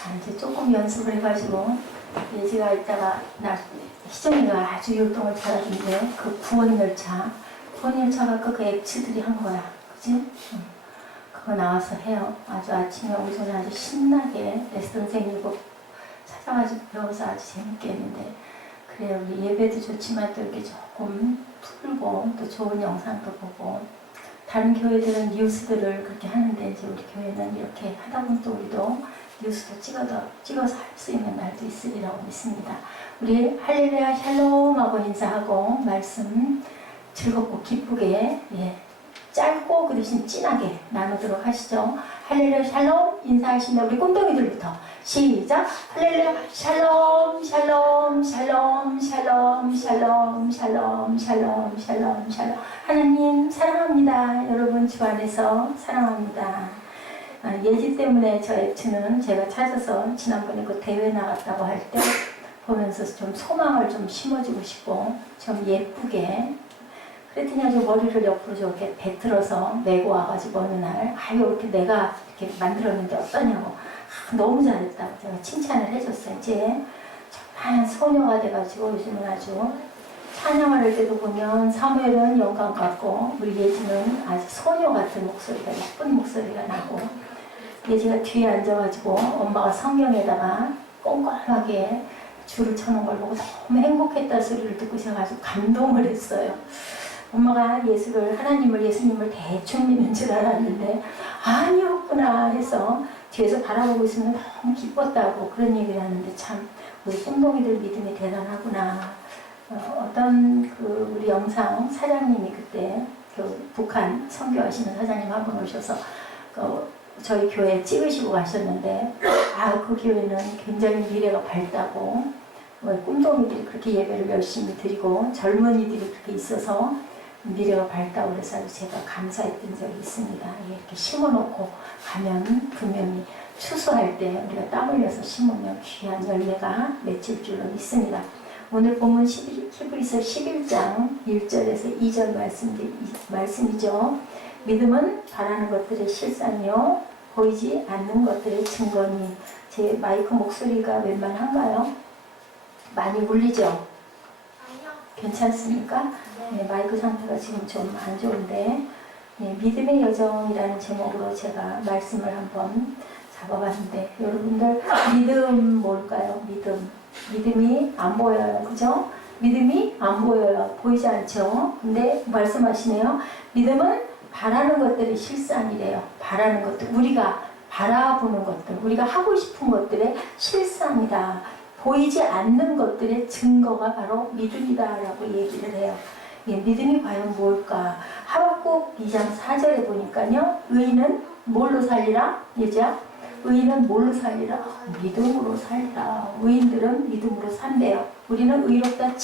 자, 이제 조금 연습을 해가지고 예지가 이따가 희정이가 아주 율동을 잘하던데 그 구원열차가 그 엑츠들이 한 거야, 그지? 응. 그거 나와서 해요. 아주 아침에 오전에 아주 신나게 레슨 선생님이고 찾아가지고 배워서 아주 재밌게 했는데, 그래요. 우리 예배도 좋지만 또 이렇게 조금 풀고 또 좋은 영상도 보고, 다른 교회들은 뉴스들을 그렇게 하는데 이제 우리 교회는 이렇게 하다 보면 또 우리도 뉴스도 찍어서 할 수 있는 날도 있으리라고 믿습니다. 우리 할렐루야 샬롬 하고 인사하고 말씀 즐겁고 기쁘게, 짧고 그 대신 진하게 나누도록 하시죠. 할렐루야 샬롬 인사하시면 우리 꼼동이들부터 시작. 할렐루야 샬롬 샬롬 샬롬 샬롬 샬롬 샬롬 샬롬 샬롬 샬롬. 하나님 사랑합니다. 여러분 주 안에서 사랑합니다. 예지 때문에 저 엑츠는 제가 찾아서 지난번에 그 대회 나갔다고 할 때 보면서 좀 소망을 좀 심어주고 싶고 좀 예쁘게, 그랬더니 아주 머리를 옆으로 저렇게 배틀어서 메고 와가지고 어느 날 이렇게 내가 이렇게 만들었는데 어떠냐고, 너무 잘했다고 제가 칭찬을 해줬어요. 이제 정말 소녀가 돼가지고 요즘은 아주 찬양을 할 때도 보면 사무엘은 영감 같고 우리 예지는 아주 소녀 같은 목소리가, 예쁜 목소리가 나고, 예지가 뒤에 앉아가지고 엄마가 성경에다가 꼼꼼하게 줄을 쳐놓은 걸 보고 너무 행복했다는 소리를 듣고 제가 아주 감동을 했어요. 엄마가 예수님을 대충 믿는 줄 알았는데 아니었구나 해서 뒤에서 바라보고 있으면 너무 기뻤다고 그런 얘기를 하는데, 참 우리 꼼동이들 믿음이 대단하구나. 어떤 우리 영상 사장님이 그때 북한 선교하시는 사장님 한 분 오셔서 저희 교회 찍으시고 가셨는데, 그 교회는 굉장히 미래가 밝다고, 꿈동이들이 그렇게 예배를 열심히 드리고 젊은이들이 그렇게 있어서 미래가 밝다고 그래서 제가 감사했던 적이 있습니다. 이렇게 심어놓고 가면 분명히 추수할 때 우리가 땀 흘려서 심으면 귀한 열매가 맺힐 줄로 믿습니다. 오늘 본문 히브리서 11장 1절에서 2절 말씀이죠. 믿음은 바라는 것들의 실상이요 보이지 않는 것들의 증거니. 제 마이크 목소리가 웬만한가요? 많이 울리죠? 아니요. 괜찮습니까? 네, 마이크 상태가 지금 좀 안 좋은데, 믿음의 여정이라는 제목으로 제가 말씀을 한번 잡아봤는데, 여러분들 믿음 뭘까요? 믿음이 안 보여요, 그죠? 믿음이 안 보여요, 보이지 않죠? 근데 말씀하시네요. 믿음은 바라는 것들이 실상이래요. 바라는 것들, 우리가 바라보는 것들, 우리가 하고 싶은 것들의 실상이다. 보이지 않는 것들의 증거가 바로 믿음이다 라고 얘기를 해요. 믿음이 과연 뭘까? 하박국 2장 4절에 보니까요, 의인은 뭘로 살리라? 예자, 의인은 뭘로 살리라? 믿음으로 살리라. 의인들은 믿음으로 산대요. 우리는 의롭다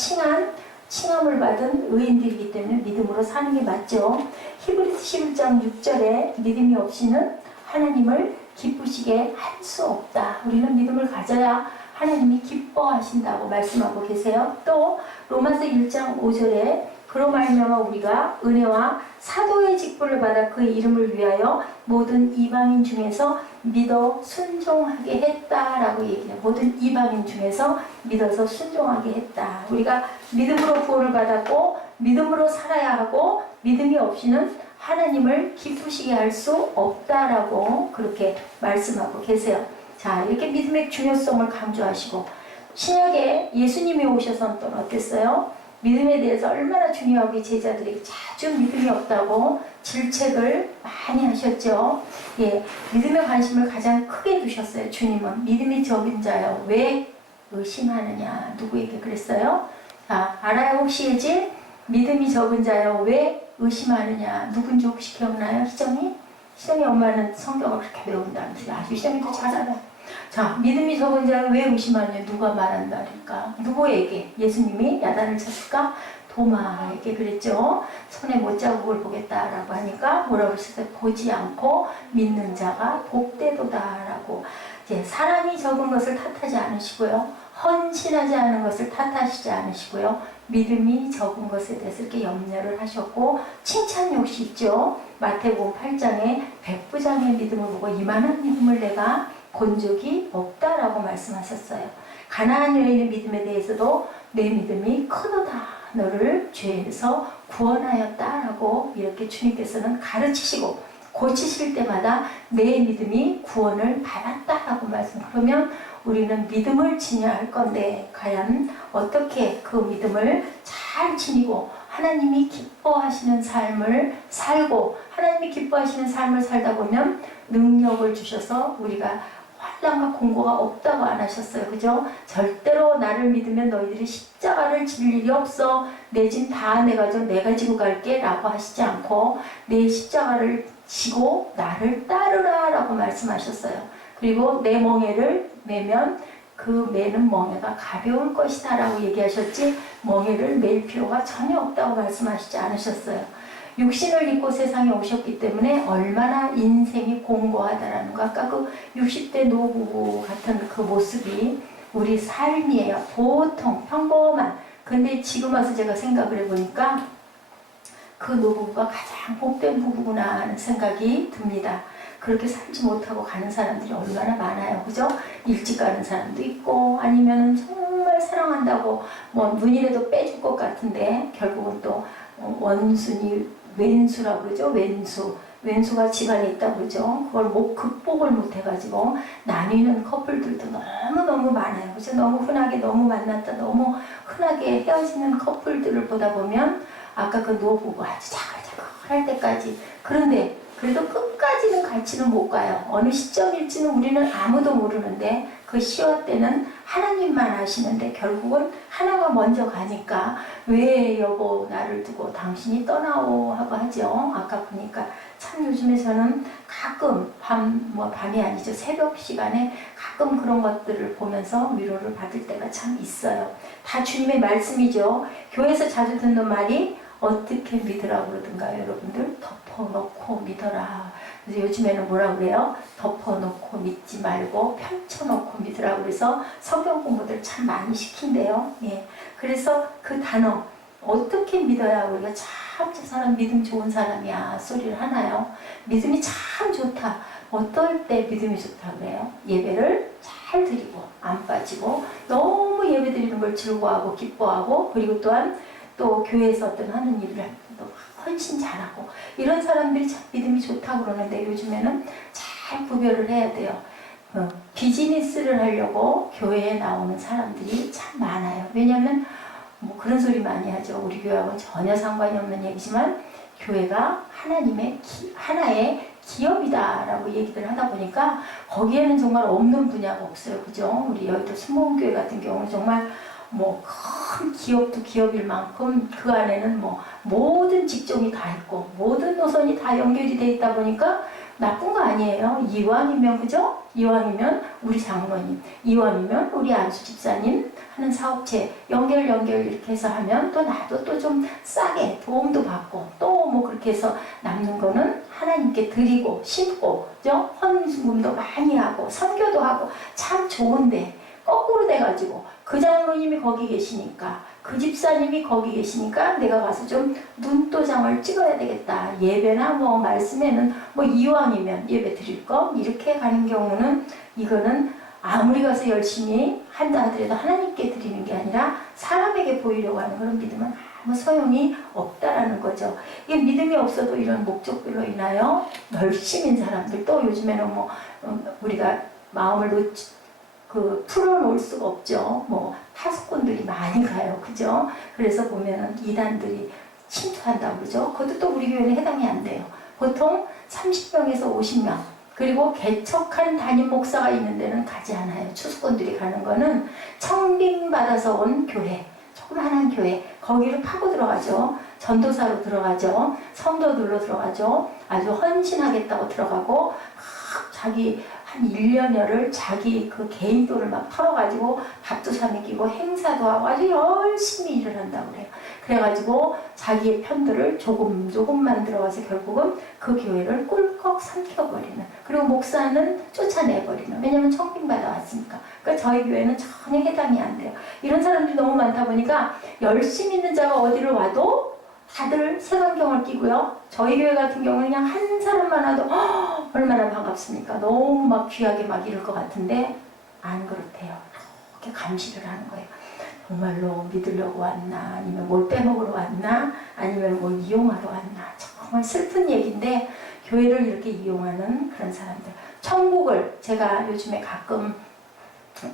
칭함을 받은 의인들이기 때문에 믿음으로 사는 게 맞죠. 히브리서 11장 6절에 믿음이 없이는 하나님을 기쁘시게 할 수 없다. 우리는 믿음을 가져야 하나님이 기뻐하신다고 말씀하고 계세요. 또 로마서 1장 5절에 그로 말미암아 우리가 은혜와 사도의 직분을 받아 그의 이름을 위하여 모든 이방인 중에서 믿어 순종하게 했다라고 얘기해요. 모든 이방인 중에서 믿어서 순종하게 했다. 우리가 믿음으로 구원을 받았고 믿음으로 살아야 하고 믿음이 없이는 하나님을 기쁘시게 할 수 없다라고 그렇게 말씀하고 계세요. 자, 이렇게 믿음의 중요성을 강조하시고, 신약에 예수님이 오셔서는 또 어땠어요? 믿음에 대해서 얼마나 중요하게 제자들에게 자주 믿음이 없다고 질책을 많이 하셨죠. 믿음의 관심을 가장 크게 두셨어요. 주님은 믿음이 적은 자여 왜 의심하느냐, 누구에게 그랬어요? 자, 알아요? 혹시 예지? 믿음이 적은 자여 왜 의심하느냐, 누군지 혹시 기억나요? 희정이 엄마는 성경을 그렇게 배운다면서요. 희정이도 잘 알아요. 자, 믿음이 적은 자가 왜 의심하느냐, 누가 말한다니까? 누구에게? 예수님이 야단을 쳤을까? 도마에게 그랬죠. 손에 못자국을 보겠다라고 하니까 뭐라고 했어요? 보지 않고 믿는 자가 복되도다라고. 이제 사람이 적은 것을 탓하지 않으시고요, 헌신하지 않은 것을 탓하시지 않으시고요, 믿음이 적은 것에 대해서 이렇게 염려를 하셨고 칭찬 역시 있죠. 마태복음 8장에 백부장의 믿음을 보고 이만한 믿음을 내가 본 적이 없다라고 말씀하셨어요. 가나안 여인의 믿음에 대해서도 내 믿음이 크도다, 너를 죄에서 구원하였다라고 이렇게 주님께서는 가르치시고 고치실 때마다 내 믿음이 구원을 받았다라고 말씀. 그러면 우리는 믿음을 지녀야 할 건데 과연 어떻게 그 믿음을 잘 지니고 하나님이 기뻐하시는 삶을 살고, 하나님이 기뻐하시는 삶을 살다 보면 능력을 주셔서 우리가 환난과 공고가 없다고 안 하셨어요. 그죠? 절대로 나를 믿으면 너희들이 십자가를 질 일이 없어. 내 짐 다 내가 지고 갈게 라고 하시지 않고 내 십자가를 지고 나를 따르라 라고 말씀하셨어요. 그리고 내 멍에를 매면 그 매는 멍에가 가벼울 것이다 라고 얘기하셨지, 멍에를 맬 필요가 전혀 없다고 말씀하시지 않으셨어요. 육신을 입고 세상에 오셨기 때문에 얼마나 인생이 공고하다라는 거, 아까 그 60대 노부부 같은 그 모습이 우리 삶이에요. 보통 평범한. 근데 지금 와서 제가 생각을 해보니까 그 노부부가 가장 복된 부부구나 하는 생각이 듭니다. 그렇게 살지 못하고 가는 사람들이 얼마나 많아요. 그죠? 일찍 가는 사람도 있고, 아니면 정말 사랑한다고 뭐 눈이라도 빼줄 것 같은데 결국은 또 원순이 왼수라고 그러죠. 왼수가 집안에 있다고 그러죠. 그걸 극복을 못해가지고 나뉘는 커플들도 너무너무 많아요. 그죠? 너무 흔하게 너무 만났다 너무 흔하게 헤어지는 커플들을 보다 보면 아까 그 노부부 아주 자글자글할 때까지, 그런데 그래도 끝까지는 같이는 못 가요. 어느 시점일지는 우리는 아무도 모르는데 그 시와 때는 하나님만 아시는데 결국은 하나가 먼저 가니까 왜 여보 나를 두고 당신이 떠나오 하고 하죠. 아까 보니까 참 요즘에 저는 가끔 밤이 아니죠. 새벽 시간에 가끔 그런 것들을 보면서 위로를 받을 때가 참 있어요. 다 주님의 말씀이죠. 교회에서 자주 듣는 말이 어떻게 믿으라고 그러던가요, 여러분들? 덮어놓고 믿어라. 그래서 요즘에는 뭐라 그래요? 덮어놓고 믿지 말고 펼쳐놓고 믿으라고 그래서 성경 공부들 참 많이 시킨대요. 예. 그래서 그 단어, 어떻게 믿어야 우리가 참 저 사람 믿음 좋은 사람이야 소리를 하나요? 믿음이 참 좋다. 어떨 때 믿음이 좋다 그래요? 예배를 잘 드리고 안 빠지고 너무 예배 드리는 걸 즐거워하고 기뻐하고, 그리고 또한 또 교회에서 어떤 하는 일을 할 때도 훨씬 잘하고, 이런 사람들이 참 믿음이 좋다고 그러는데 요즘에는 잘 구별을 해야 돼요. 비즈니스를 하려고 교회에 나오는 사람들이 참 많아요. 왜냐하면 뭐 그런 소리 많이 하죠. 우리 교회하고는 전혀 상관이 없는 얘기지만 교회가 하나의 기업이다라고 얘기를 하다 보니까 거기에는 정말 없는 분야가 없어요. 그죠? 우리 여의도 순복음교회 같은 경우는 정말 뭐 큰 기업도 기업일 만큼 그 안에는 뭐 모든 직종이 다 있고 모든 노선이 다 연결이 돼 있다 보니까 나쁜 거 아니에요. 이왕이면, 그죠? 이왕이면 우리 장로님, 이왕이면 우리 안수 집사님 하는 사업체 연결 이렇게 해서 하면 또 나도 또 좀 싸게 도움도 받고 또 뭐 그렇게 해서 남는 거는 하나님께 드리고 심고, 그죠? 헌금도 많이 하고 선교도 하고 참 좋은데 거꾸로 돼가지고 그 장로님이 거기 계시니까, 그 집사님이 거기 계시니까 내가 가서 좀 눈도장을 찍어야 되겠다. 예배나 뭐 말씀에는 뭐 이왕이면 예배 드릴 거 이렇게 가는 경우는, 이거는 아무리 가서 열심히 한다 하더라도 하나님께 드리는 게 아니라 사람에게 보이려고 하는 그런 믿음은 아무 소용이 없다라는 거죠. 이게 믿음이 없어도 이런 목적들로 인하여 열심인 사람들, 또 요즘에는 뭐 우리가 마음을 풀어놓을 수가 없죠. 뭐 파수꾼들이 많이 가요. 그죠? 그래서 보면은 이단들이 침투한다고 그러죠. 그것도 또 우리 교회는 해당이 안 돼요. 보통 30명에서 50명, 그리고 개척한 담임 목사가 있는 데는 가지 않아요. 추수꾼들이 가는 거는 청빙받아서 온 교회, 조그만한 교회, 거기를 파고 들어가죠. 전도사로 들어가죠. 성도들로 들어가죠. 아주 헌신하겠다고 들어가고 자기 한 1년여를 자기 그 개인돈을 막 털어가지고 밥도 사 먹이고 행사도 하고 아주 열심히 일을 한다고 그래요. 그래가지고 자기의 편들을 조금만 들어가서 결국은 그 교회를 꿀꺽 삼켜버리는, 그리고 목사는 쫓아내버리는, 왜냐면 청빙받아 왔으니까. 그러니까 저희 교회는 전혀 해당이 안 돼요. 이런 사람들이 너무 많다 보니까 열심히 있는 자가 어디를 와도 다들 색안경을 끼고요. 저희 교회 같은 경우는 그냥 한 사람만 와도 얼마나 반갑습니까? 너무 막 귀하게 막 이럴 것 같은데 안 그렇대요. 이렇게 감시를 하는 거예요. 정말로 믿으려고 왔나, 아니면 뭘 빼먹으러 왔나, 아니면 뭘 이용하러 왔나. 정말 슬픈 얘기인데 교회를 이렇게 이용하는 그런 사람들. 천국을 제가 요즘에 가끔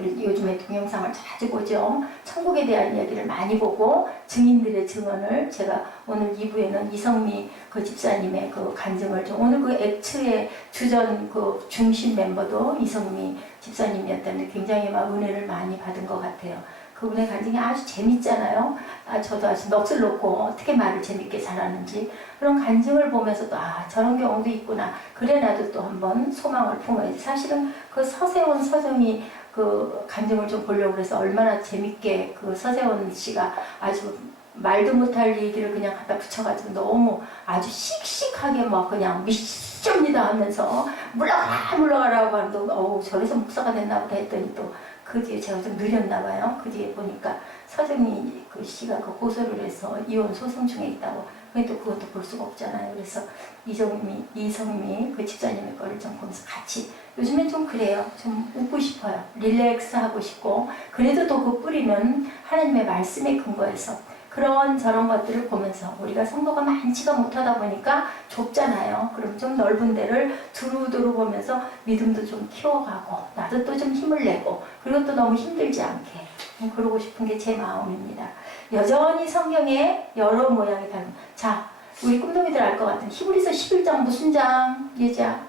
요즘에 동영상을 자주 보죠. 천국에 대한 이야기를 많이 보고 증인들의 증언을 제가 오늘 2부에는 이성미 그 집사님의 그 간증을 좀 오늘 그 액츠의 주전 그 중심 멤버도 이성미 집사님이었다는데 굉장히 막 은혜를 많이 받은 것 같아요. 그분의 간증이 아주 재밌잖아요. 저도 아주 넋을 놓고 어떻게 말을 재밌게 잘하는지 그런 간증을 보면서 또 저런 경우도 있구나. 그래 나도 또 한번 소망을 품어야지. 사실은 그 서세원 서정이 그 간증을 좀 보려고 해서 얼마나 재밌게 그 서세원 씨가 아주 말도 못할 얘기를 그냥 갖다 붙여가지고 너무 아주 씩씩하게 막 그냥 미션이다 하면서 물러가라고 하는데 저래서 목사가 됐나 보다 했더니 또 그 뒤에 제가 좀 느렸나 봐요. 그 뒤에 보니까 서정이 그 씨가 그 고소를 해서 이혼 소송 중에 있다고. 근데 또 그것도 볼 수가 없잖아요. 그래서 이성미 그 집사님의 거를 좀 보면서 같이 요즘엔 좀 그래요. 좀 웃고 싶어요. 릴렉스 하고 싶고 그래도 또 그 뿌리는 하나님의 말씀에 근거해서 그런 저런 것들을 보면서 우리가 성도가 많지가 못하다 보니까 좁잖아요. 그럼 좀 넓은 데를 두루두루 보면서 믿음도 좀 키워가고 나도 또 좀 힘을 내고 그리고 또 너무 힘들지 않게 그러고 싶은 게 제 마음입니다. 여전히 성경에 여러 모양이 다른. 자, 우리 꿈동이들 알 것 같은 히브리서 11장 무슨 장? 예자.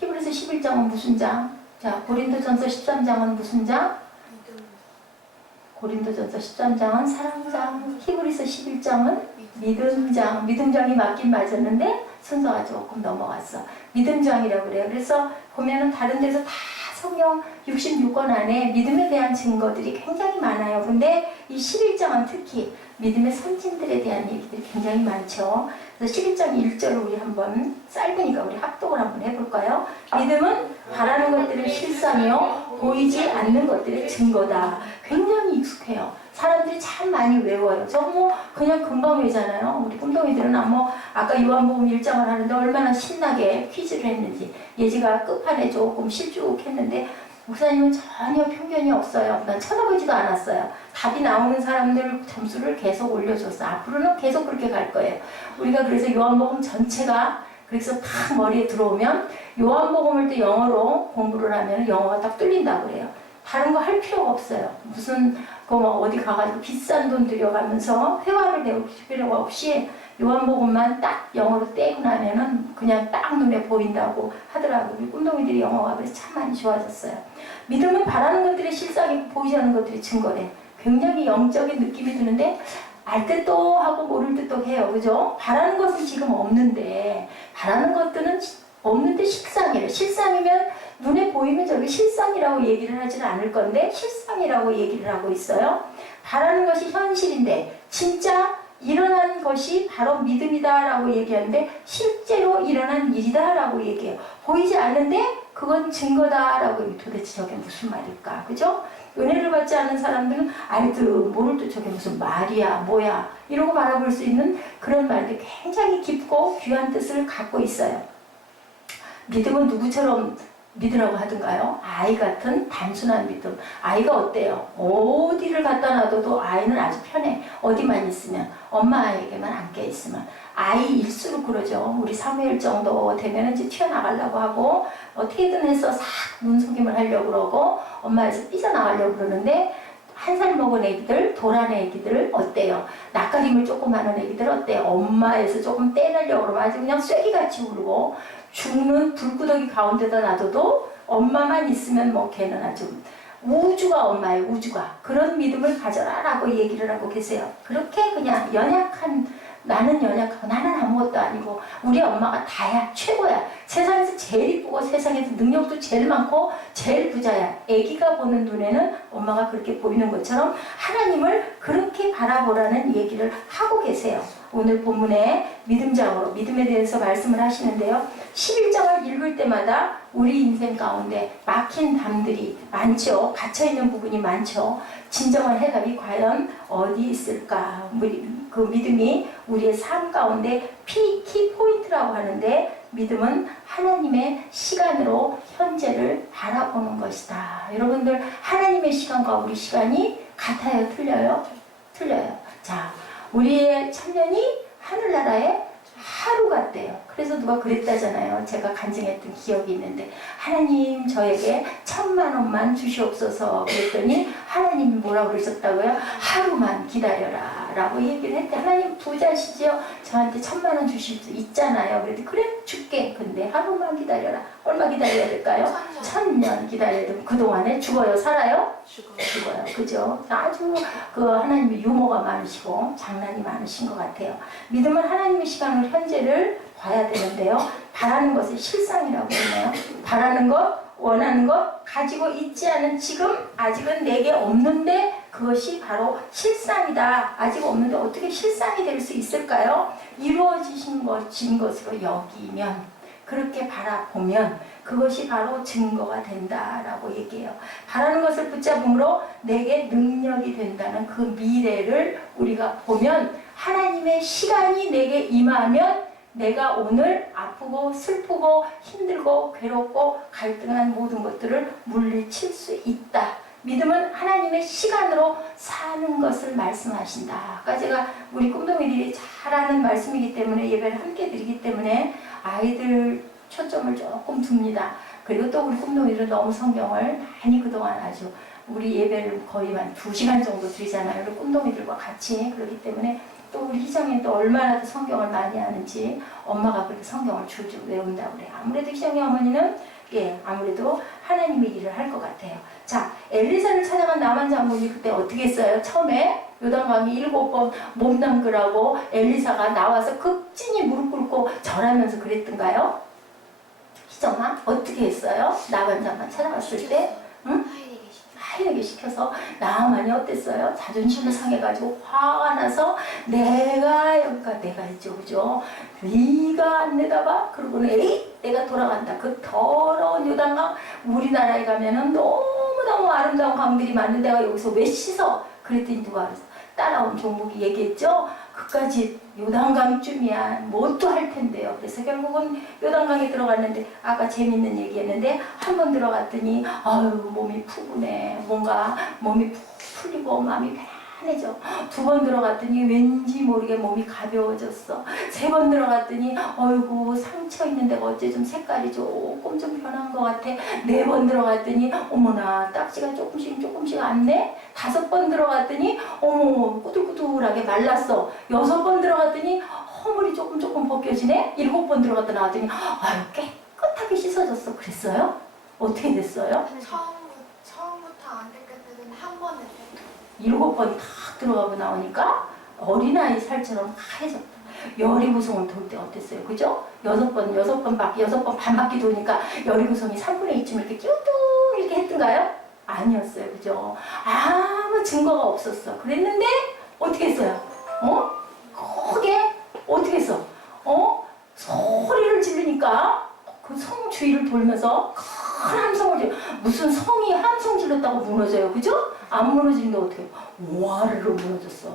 히브리서 11장은 무슨 장? 자, 고린도전서 13장은 무슨 장? 고린도전서 13장은 사랑장, 히브리서 11장은 믿음장. 믿음장이 맞긴 맞았는데 순서가 조금 넘어갔어. 믿음장이라고 그래요. 그래서 보면은 다른 데서 다 성경 66권 안에 믿음에 대한 증거들이 굉장히 많아요. 근데 이 11장은 특히 믿음의 선진들에 대한 얘기들이 굉장히 많죠. 그래서 11장 1절을 우리 한번 짧으니까 우리 합독을 한번 해볼까요? 믿음은 바라는 것들의 실상이요 보이지 않는 것들의 증거다. 굉장히 익숙해요. 사람들이 참 많이 외워요. 저 뭐 그냥 금방 외잖아요. 우리 꿈동이들은 아까 요한복음 1장을 하는데 얼마나 신나게 퀴즈를 했는지. 예지가 끝판에 조금 실쭉했는데 목사님은 전혀 편견이 없어요. 난 쳐다보지도 않았어요. 답이 나오는 사람들 점수를 계속 올려줬어. 앞으로는 계속 그렇게 갈 거예요. 우리가 그래서 요한복음 전체가 그래서 딱 머리에 들어오면 요한복음을 또 영어로 공부를 하면 영어가 딱 뚫린다고 그래요. 다른 거 할 필요가 없어요. 무슨 어디 가가지고 비싼 돈 들여가면서 회화를 배울 필요가 없이 요한복음만 딱 영어로 떼고 나면은 그냥 딱 눈에 보인다고 하더라고요. 우리 꿈동이들이 영어가 그래서 참 많이 좋아졌어요. 믿음은 바라는 것들의 실상이고 보이지 않는 것들의 증거래. 굉장히 영적인 느낌이 드는데 알 듯도 하고 모를 듯도 해요. 그죠? 바라는 것은 지금 없는데 바라는 것들은 없는데 실상이래. 실상이면 눈에 보이면 저게 실상이라고 얘기를 하지는 않을 건데 실상이라고 얘기를 하고 있어요. 바라는 것이 현실인데 진짜 일어난 것이 바로 믿음이다라고 얘기하는데 실제로 일어난 일이다라고 얘기해요. 보이지 않는데 그건 증거다라고. 도대체 저게 무슨 말일까? 그죠? 은혜를 받지 않는 사람들은 모를 때 저게 무슨 말이야 뭐야 이러고 바라볼 수 있는 그런 말들이 굉장히 깊고 귀한 뜻을 갖고 있어요. 믿음은 누구처럼 믿으라고 하던가요? 아이 같은 단순한 믿음. 아이가 어때요? 어디를 갖다 놔둬도 아이는 아주 편해. 어디만 있으면 엄마에게만 안겨 있으면 아이일수록 그러죠. 우리 사무엘 정도 되면 이제 튀어나가려고 하고 어떻게든 해서 싹 눈속임을 하려고 그러고 엄마에서 삐져나가려고 그러는데 1살 먹은 애기들, 도란 애기들 어때요? 낯가림을 조금 하는 애기들 어때요? 엄마에서 조금 떼내려고 그러면 아주 그냥 쐐기같이 울고 죽는 불구덩이 가운데다 놔둬도 엄마만 있으면 걔는 아주 우주가 엄마예요. 우주가. 그런 믿음을 가져라 라고 얘기를 하고 계세요. 그렇게 그냥 나는 연약하고 나는 아무것도 아니고 우리 엄마가 다야. 최고야. 세상에서 제일 이쁘고 세상에서 능력도 제일 많고 제일 부자야. 아기가 보는 눈에는 엄마가 그렇게 보이는 것처럼 하나님을 그렇게 바라보라는 얘기를 하고 계세요. 오늘 본문에 믿음장으로 믿음에 대해서 말씀을 하시는데요. 11장을 읽을 때마다 우리 인생 가운데 막힌 담들이 많죠. 갇혀있는 부분이 많죠. 진정한 해답이 과연 어디 있을까? 그 믿음이 우리의 삶 가운데 키포인트라고 하는데, 믿음은 하나님의 시간으로 현재를 바라보는 것이다. 여러분들, 하나님의 시간과 우리 시간이 같아요? 틀려요? 틀려요. 자, 우리의 천년이 하늘나라의 하루 같대요. 그래서 누가 그랬다잖아요. 제가 간증했던 기억이 있는데, 하나님 저에게 1,000만 원만 주시옵소서 그랬더니 하나님이 뭐라고 그러셨다고요? 하루만 기다려라 라고 얘기를 했대. 하나님 부자시죠? 저한테 1,000만 원 주실 수 있잖아요. 그랬더니 그래 줄게. 근데 하루만 기다려라. 얼마 기다려야 될까요? 1,000년 기다려야 되고, 그동안에 죽어요? 살아요? 죽어요. 그죠? 아주 하나님의 유머가 많으시고 장난이 많으신 것 같아요. 믿음은 하나님의 시간을 현재를 봐야 되는데요. 바라는 것을 실상이라고 했네요. 바라는 것, 원하는 것, 가지고 있지 않은 지금 아직은 내게 없는데 그것이 바로 실상이다. 아직 없는데 어떻게 실상이 될 수 있을까요? 이루어지신 것으로 여기면, 그렇게 바라보면 그것이 바로 증거가 된다라고 얘기해요. 바라는 것을 붙잡음으로 내게 능력이 된다는 그 미래를 우리가 보면, 하나님의 시간이 내게 임하면 내가 오늘 아프고 슬프고 힘들고 괴롭고 갈등한 모든 것들을 물리칠 수 있다. 믿음은 하나님의 시간으로 사는 것을 말씀하신다. 아까 제가 우리 꿈동이들이 잘 아는 말씀이기 때문에, 예배를 함께 드리기 때문에 아이들 초점을 조금 둡니다. 그리고 또 우리 꿈동이들은 너무 성경을 많이 그동안 아주, 우리 예배를 거의 한 2시간 정도 드리잖아요. 우리 꿈동이들과 같이. 그렇기 때문에 또 우리 희정이는 또 얼마나 성경을 많이 아는지, 엄마가 그렇게 성경을 줄줄 외운다고 그래요. 아무래도 희정이 어머니는 아무래도 하나님의 일을 할 것 같아요. 자, 엘리사를 찾아간 나만 장군이 그때 어떻게 했어요? 처음에 요단강이 7번 몸 담그라고 엘리사가 나와서 극진히 무릎 꿇고 절하면서 그랬던가요? 희정아, 어떻게 했어요? 나만 장군 찾아갔을 때? 응? 하이에게 시켜서. 나만이 어땠어요? 자존심을 상해가지고 화가 나서 내가 했죠. 그죠? 네가 안 내다봐? 그러고는 에이 내가 돌아간다. 그 더러운 요단강, 우리나라에 가면은 너무너무 아름다운 강들이 많은데 내가 여기서 왜 씻어? 그랬더니 누가 따라온 종목이 얘기했죠? 그까지 요단강쯤이야 뭣도 할 텐데요. 그래서 결국은 요단강에 들어갔는데, 아까 재밌는 얘기했는데, 한 번 들어갔더니 아유 몸이 푸근해. 뭔가 몸이 푹 풀리고 마음이 편해져. 2번 들어갔더니 왠지 모르게 몸이 가벼워졌어. 3번 들어갔더니 어이구 상처 있는 데가 어째 좀 색깔이 조금 좀 변한 것 같아. 4번 들어갔더니 어머나 딱지가 조금씩 안네. 5번 들어갔더니 어머 꾸들꾸들하게 말랐어. 6번 들어갔더니 허물이 조금 벗겨지네. 7번 들어갔다 나왔더니 아유 깨끗하게 씻어졌어. 그랬어요? 어떻게 됐어요? 처음부터 안 깨끗해진 한 번에 7번 탁 들어가고 나오니까 어린아이 살처럼 하얘졌다. 열이구성을 돌 때 어땠어요? 그죠? 6번 반바퀴 도니까 열이구성이 3분의 2쯤 이렇게 끼우뚱 이렇게 했던가요? 아니었어요. 그죠? 아무 증거가 없었어. 그랬는데 어떻게 했어요? 크게 어떻게 했어? 소리를 지르니까 그 성 주위를 돌면서 큰 함성을 질러. 무슨 성이 함성 질렀다고 무너져요. 그죠? 안 무너지는데 어떻게 해요? 와르르 무너졌어.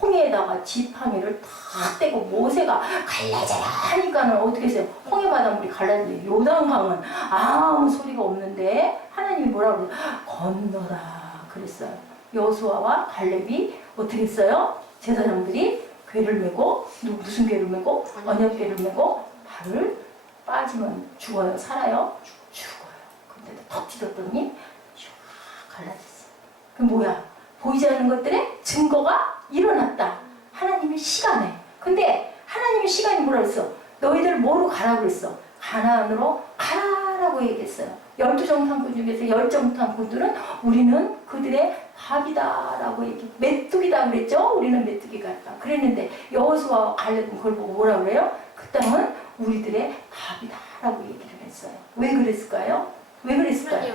홍해에다가 지팡이를 탁 떼고 모세가 갈라져라 하니까는 어떻게 했어요? 홍해 바닷물이 갈라지는데, 요단강은 아무 소리가 없는데 하나님이 뭐라고 그래요? 건너라 그랬어요. 여호수아와 갈렙이 어떻게 했어요? 제사장들이 궤를 메고, 무슨 궤를 메고? 언약궤를 메고 발을 빠지면 죽어요? 살아요? 죽어요. 근데 턱 찢었더니 쫙 갈라졌어. 그 뭐야? 보이지 않는 것들의 증거가 일어났다. 하나님의 시간에. 근데 하나님의 시간이 뭐라 그랬어? 너희들 뭐로 가라고 그랬어? 가나안으로 가라고 얘기했어요. 12정탐꾼 중에서 10정탐꾼들은 우리는 그들의 밥이다라고 얘기, 메뚜기다 그랬죠? 우리는 메뚜기 같다. 그랬는데 여호수아와 갈렙은 그걸 보고 뭐라 그래요? 그 땅은 우리들의 밥이다라고 얘기를 했어요. 왜 그랬을까요? 왜 그랬을까요?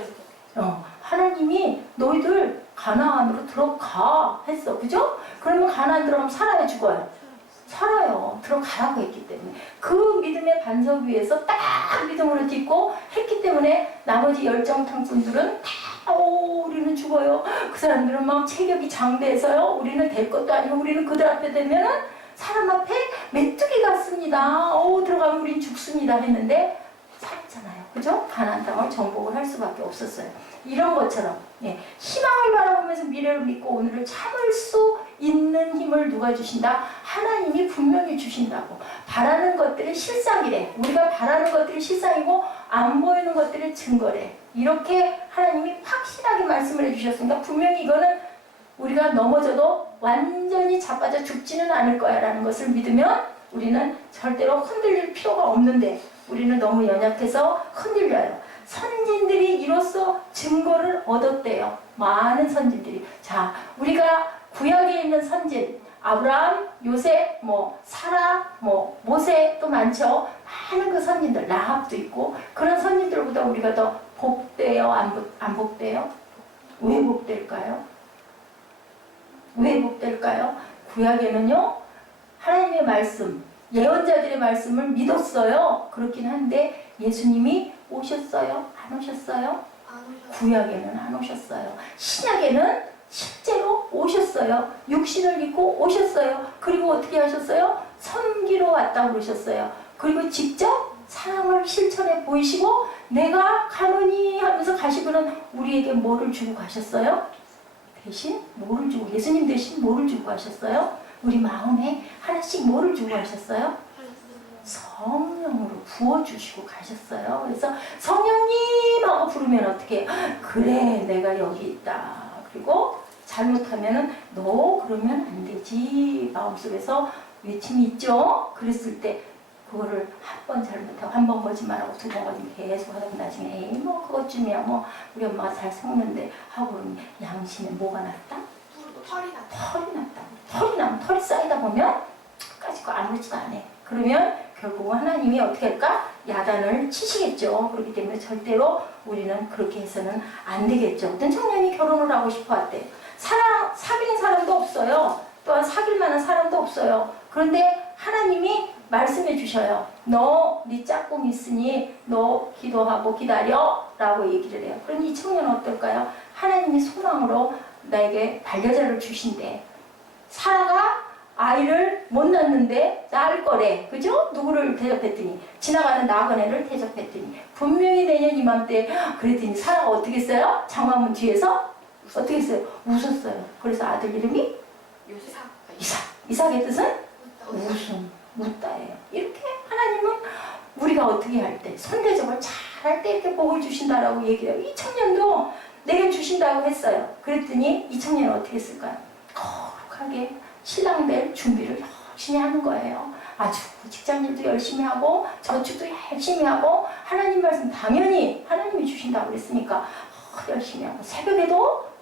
하나님이 너희들 가나안으로 들어가 했어. 그죠? 그러면 가나안 들어가면 살아야 죽어요? 살아요. 들어가라고 했기 때문에. 그 믿음의 반석 위에서 딱 믿음으로 딛고 했기 때문에 나머지 열정탕분들은 다 우리는 죽어요. 그 사람들은 막 체격이 장대해서요. 우리는 될 것도 아니고 우리는 그들 앞에 되면은 사람 앞에 메뚜기 같습니다. 들어가면 우린 죽습니다 했는데 살았잖아요. 그죠? 가나안 땅을 정복을 할 수밖에 없었어요. 이런 것처럼 희망을 바라보면서 미래를 믿고 오늘을 참을 수 있는 힘을 누가 주신다? 하나님이 분명히 주신다고. 바라는 것들이 실상이래. 우리가 바라는 것들이 실상이고 안 보이는 것들이 증거래. 이렇게 하나님이 확실하게 말씀을 해주셨으니까 분명히 이거는 우리가 넘어져도 완전히 자빠져 죽지는 않을 거야 라는 것을 믿으면 우리는 절대로 흔들릴 필요가 없는데 우리는 너무 연약해서 흔들려요. 선진들이 이로써 증거를 얻었대요. 많은 선진들이. 자, 우리가 구약에 있는 선진 아브라함, 요셉, 사라, 모세 또 많죠. 많은 그 선진들, 라합도 있고 그런 선진들보다 우리가 더 복돼요? 안 복돼요? 왜 복될까요? 왜 복될까요? 구약에는요 하나님의 말씀, 예언자들의 말씀을 믿었어요. 그렇긴 한데 예수님이 오셨어요? 안 오셨어요? 안 오셨어요. 구약에는 안 오셨어요. 신약에는 실제로 오셨어요. 육신을 입고 오셨어요. 그리고 어떻게 하셨어요? 섬기러 왔다고 그러셨어요. 그리고 직접 사랑을 실천해 보이시고 내가 가노니 하면서 가시고는 우리에게 뭐를 주고 가셨어요? 대신 뭐를 주고, 예수님 대신 뭐를 주고 가셨어요? 우리 마음에 하나씩 뭐를 주고 가셨어요? 성령으로 부어주시고 가셨어요. 그래서 성령님 하고 부르면 어떻게 그래 내가 여기 있다. 그리고 잘못하면은 너 그러면 안 되지. 마음속에서 외침이 있죠. 그랬을 때 그거를 한 번 잘못하고 한 번 거짓말하고 두 번 거짓말 계속 하다 보면 나중에 에이 그것쯤이야 우리 엄마가 잘 속는데 하고 그러면 양심에 뭐가 났다? 털이 났다. 털이 났다고. 털이 나면 털이 쌓이다 보면 끝까지 거 아무렇지도 않아. 그러면 결국은 하나님이 어떻게 할까? 야단을 치시겠죠. 그렇기 때문에 절대로 우리는 그렇게 해서는 안 되겠죠. 어떤 청년이 결혼을 하고 싶어 할때 사귀는 사람도 없어요. 또한 사귈 만한 사람도 없어요. 그런데 하나님이 말씀해 주셔요. 네 짝꿍 있으니 너 기도하고 기다려 라고 얘기를 해요. 그럼 이 청년은 어떨까요? 하나님이 소망으로 나에게 반려자를 주신대. 사라가 아이를 못 낳는데 낳을 거래. 그죠? 누구를 대접했더니 지나가는 나그네를 대접했더니 분명히 내년 이맘때 그랬더니 사라가 어떻게 했어요? 장화문 뒤에서 어떻게 했어요? 웃었어요. 그래서 아들 이름이 이삭의 뜻은 웃음, 웃다예요. 이렇게 하나님은 우리가 어떻게 할 때 선대적을 잘 할 때 이렇게 복을 주신다라고 얘기해요. 이 청년도 내게 주신다고 했어요. 그랬더니 이 청년은 어떻게 했을까요? 거룩하게 신랑 될 준비를 열심히 하는 거예요. 아주 직장일도 열심히 하고 저축도 열심히 하고 하나님 말씀 당연히 하나님이 주신다고 그랬으니까 열심히 하고 새벽에도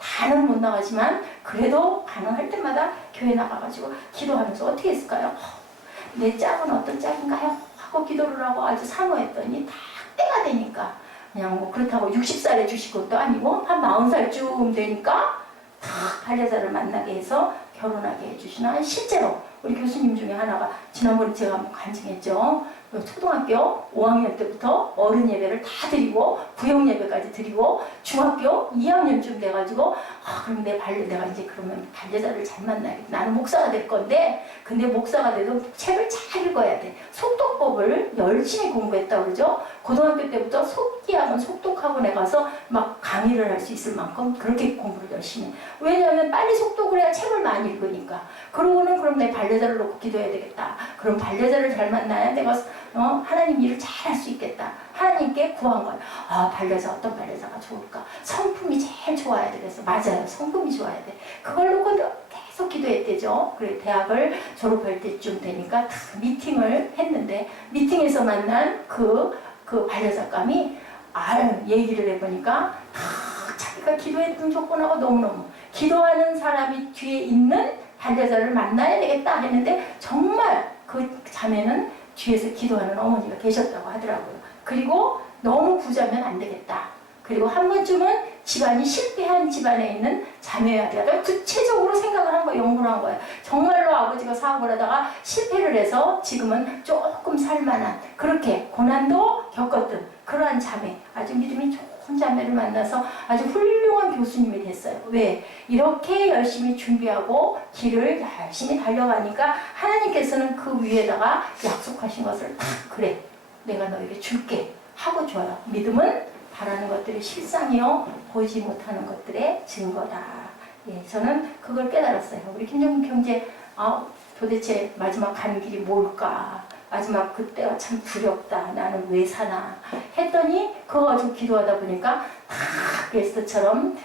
다는 못 나가지만 그래도 가능할 때마다 교회 나가가지고 기도하면서 어떻게 했을까요? 내 짝은 어떤 짝인가요? 하고 기도를 하고 아주 사모했더니 딱 때가 되니까 그냥 그렇다고 60살에 주실 것도 아니고 한 40살쯤 되니까 딱 반려자를 만나게 해서 결혼하게 해주시나. 실제로 우리 교수님 중에 하나가 지난번에 제가 한번 간증했죠. 초등학교 5학년 때부터 어른 예배를 다 드리고 구역 예배까지 드리고 중학교 2학년쯤 돼가지고 그럼 내가 이제 그러면 반려자를 잘 만나야겠다. 나는 목사가 될 건데 근데 목사가 돼도 책을 잘 읽어야 돼. 속독법을 열심히 공부했다고 그러죠. 고등학교 때부터 속기학원 속독학원에 가서 막 강의를 할 수 있을 만큼 그렇게 공부를 열심히 해. 왜냐하면 빨리 속독을 해야 책을 많이 읽으니까. 그러고는 그럼 내 반려자를 놓고 기도해야 되겠다. 그럼 반려자를 잘 만나야 내가 하나님 일을 잘 할 수 있겠다. 하나님께 구한 거예요. 반려자 어떤 반려자가 좋을까? 성품이 제일 좋아야 돼. 그래서 맞아요. 성품이 좋아야 돼. 그걸 놓고 계속 기도했대죠. 그래 대학을 졸업할 때쯤 되니까 미팅을 했는데 미팅에서 만난 그 반려자감이 얘기를 해보니까 자기가 기도했던 조건하고 너무너무 기도하는 사람이 뒤에 있는 반려자를 만나야 되겠다 했는데 정말 그 자매는 뒤에서 기도하는 어머니가 계셨다고 하더라고요. 그리고 너무 부자면 안 되겠다. 그리고 한 번쯤은 집안이 실패한 집안에 있는 자매야기야. 구체적으로 생각을 한 거야. 연구를 한 거야. 정말로 아버지가 사업을 하다가 실패를 해서 지금은 조금 살만한 그렇게 고난도 겪었던 그러한 자매, 아주 믿음이 좋은 자매를 만나서 아주 훌륭한 교수님이 됐어요. 왜? 이렇게 열심히 준비하고 길을 열심히 달려가니까 하나님께서는 그 위에다가 약속하신 것을 다 그래, 내가 너에게 줄게 하고 줘요. 믿음은 바라는 것들이 실상이요 보지 못하는 것들의 증거다. 예, 저는 그걸 깨달았어요. 우리 김정민 형제, 도대체 마지막 가는 길이 뭘까? 마지막 그때가 참 두렵다. 나는 왜 사나? 했더니 그거 가지고 기도하다 보니까 다 게스트처럼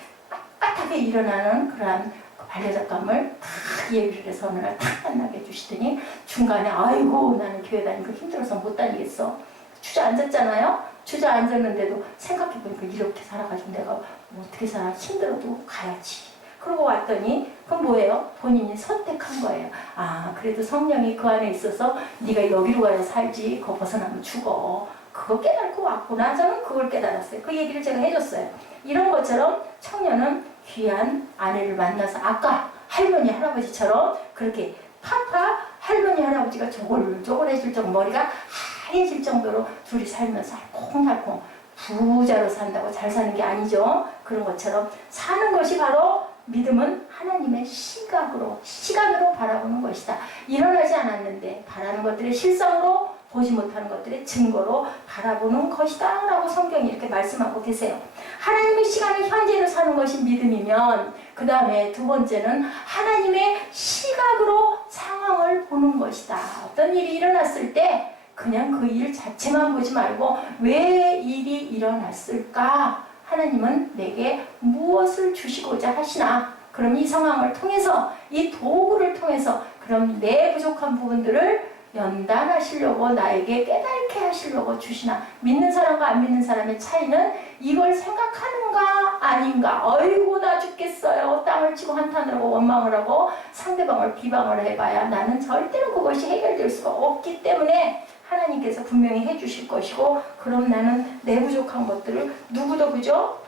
빳빳하게 일어나는 그러한 반려작감을 다 예비를 해서 어느 날 탁 만나게 해주시더니 중간에 아이고 나는 교회 다니고 힘들어서 못 다니겠어. 주저앉았잖아요. 주저앉았는데도 생각해보니까 이렇게 살아가지고 내가 뭐 어떻게 살아? 힘들어도 가야지. 그러고 왔더니 그건 뭐예요? 본인이 선택한 거예요. 아, 그래도 성령이 그 안에 있어서 네가 여기로 가야 살지, 그거 벗어나면 죽어. 그거 깨닫고 왔구나. 저는 그걸 깨달았어요. 그 얘기를 제가 해줬어요. 이런 것처럼 청년은 귀한 아내를 만나서 아까 할머니 할아버지처럼 그렇게 파파 할머니 할아버지가 조골조골해질 정도, 머리가 하얘질 정도로 둘이 살면서 알콩달콩 부자로 산다고 잘 사는 게 아니죠. 그런 것처럼 사는 것이 바로 믿음은 하나님의 시각으로 바라보는 것이다. 일어나지 않았는데 바라는 것들의 실상으로, 보지 못하는 것들의 증거로 바라보는 것이다 라고 성경이 이렇게 말씀하고 계세요. 하나님의 시간을 현재로 사는 것이 믿음이면 그 다음에 두 번째는 하나님의 시각으로 상황을 보는 것이다. 어떤 일이 일어났을 때 그냥 그 일 자체만 보지 말고 왜 일이 일어났을까? 하나님은 내게 무엇을 주시고자 하시나? 그럼 이 상황을 통해서, 이 도구를 통해서 그럼 내 부족한 부분들을 연단하시려고, 나에게 깨닫게 하시려고 주시나? 믿는 사람과 안 믿는 사람의 차이는 이걸 생각하는가 아닌가. 어이구 나 죽겠어요. 땅을 치고 한탄을 하고 원망을 하고 상대방을 비방을 해봐야 나는 절대로 그것이 해결될 수가 없기 때문에 하나님께서 분명히 해주실 것이고, 그럼 나는 내 부족한 것들을 누구도, 그죠?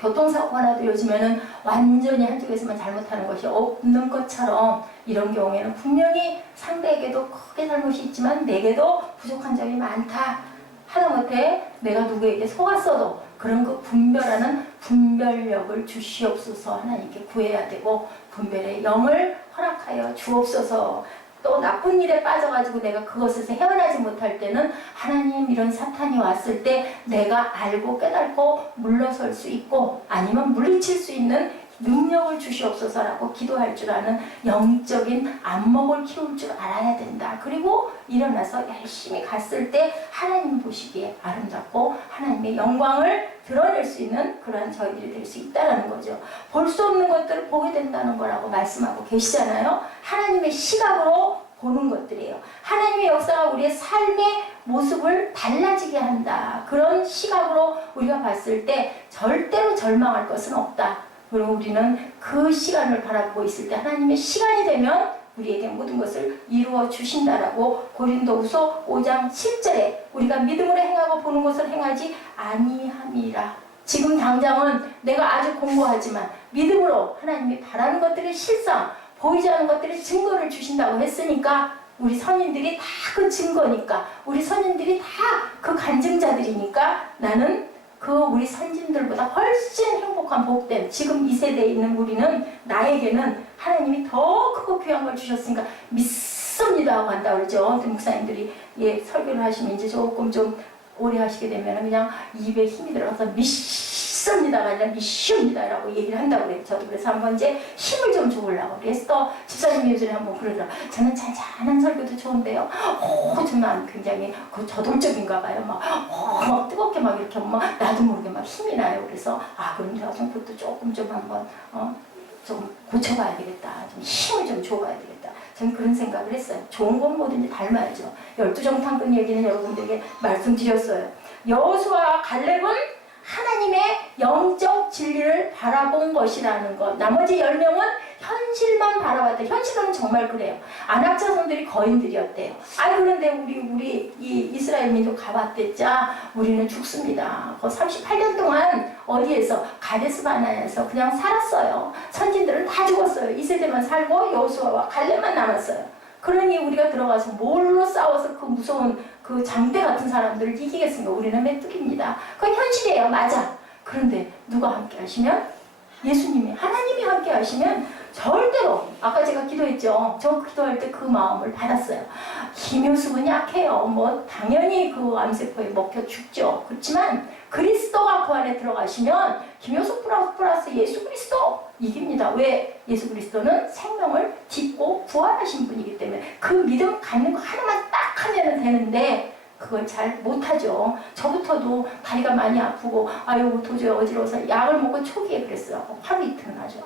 교통사고가 나도 요즘에는 완전히 한쪽에서만 잘못하는 것이 없는 것처럼 이런 경우에는 분명히 상대에게도 크게 잘못이 있지만 내게도 부족한 점이 많다. 하다못해 내가 누구에게 속았어도 그런 그 분별하는 분별력을 주시옵소서 하나님께 구해야 되고, 분별의 영을 허락하여 주옵소서. 또 나쁜 일에 빠져가지고 내가 그것에서 헤어나지 못할 때는 하나님, 이런 사탄이 왔을 때 내가 알고 깨닫고 물러설 수 있고 아니면 물리칠 수 있는 능력을 주시옵소서라고 기도할 줄 아는 영적인 안목을 키울 줄 알아야 된다. 그리고 일어나서 열심히 갔을 때 하나님 보시기에 아름답고 하나님의 영광을 드러낼 수 있는 그러한 저희들이 될 수 있다는 거죠. 볼 수 없는 것들을 보게 된다는 거라고 말씀하고 계시잖아요. 하나님의 시각으로 보는 것들이에요. 하나님의 역사가 우리의 삶의 모습을 달라지게 한다. 그런 시각으로 우리가 봤을 때 절대로 절망할 것은 없다. 그리고 우리는 그 시간을 바라보고 있을 때 하나님의 시간이 되면 우리에게 모든 것을 이루어 주신다라고 고린도후서 5장 7절에 우리가 믿음으로 행하고 보는 것을 행하지 아니함이라. 지금 당장은 내가 아주 공고하지만 믿음으로 하나님이 바라는 것들의 실상, 보이지 않는 것들의 증거를 주신다고 했으니까 우리 선인들이 다 그 증거니까, 우리 선인들이 다 그 간증자들이니까 나는 그 우리 선진들보다 훨씬 행복한 복된 지금 이 세대에 있는 우리는, 나에게는 하나님이 더 크고 귀한 걸 주셨으니까 믿습니다 하고 한다 그러죠. 목사님들이 설교를 하시면 이제 조금 좀 오래 하시게 되면 그냥 입에 힘이 들어가서 믿습니다가 아니라 믿습니다라고 얘기를 한다고 그래요. 저도 그래서 한번 이제 힘을 좀 줘보려고. 그래서 또 집사님이 요즘에 한번 그러더라고요. 저는 잔잔한 설교도 좋은데요. 정말 굉장히 저돌적인가 봐요. 막 뜨겁게 막 이렇게 막 나도 모르게 막 힘이 나요. 그래서 그럼 제가 좀 그것도 조금 좀 한번 좀 고쳐봐야 되겠다. 좀 힘을 좀 줘봐야 되겠다. 저는 그런 생각을 했어요. 좋은 건 뭐든지 닮아야죠. 12정탐꾼 얘기는 여러분들에게 말씀드렸어요. 여호수아와 갈렙은 하나님의 영적 진리를 바라본 것이라는 것. 나머지 10명은 현실만 바라봤대. 현실은 정말 그래요. 안악자손들이 거인들이었대요. 그런데 우리 이 이스라엘 민족 가봤댔자 우리는 죽습니다. 38년 동안 어디에서 가데스 바네아에서 그냥 살았어요. 선진들은 다 죽었어요. 이세대만 살고 여호수아와 갈렙만 남았어요. 그러니 우리가 들어가서 뭘로 싸워서 그 무서운 그 장대 같은 사람들을 이기겠습니까? 우리는 메뚜기입니다. 그건 현실이에요. 맞아. 그런데 누가 함께 하시면? 예수님이, 하나님이 함께 하시면 절대로, 아까 제가 기도했죠. 저 기도할 때 그 마음을 받았어요. 김효숙은 약해요. 당연히 그 암세포에 먹혀 죽죠. 그렇지만 그리스도가 그 안에 들어가시면 김효숙 플러스 예수 그리스도 이깁니다. 왜? 예수 그리스도는 생명을 딛고 부활하신 분이기 때문에 그 믿음 갖는 거 하나만 딱 하면 되는데 그걸 잘 못하죠. 저부터도 다리가 많이 아프고 도저히 어지러워서 약을 먹고 초기에 그랬어요. 하루 이틀은 아주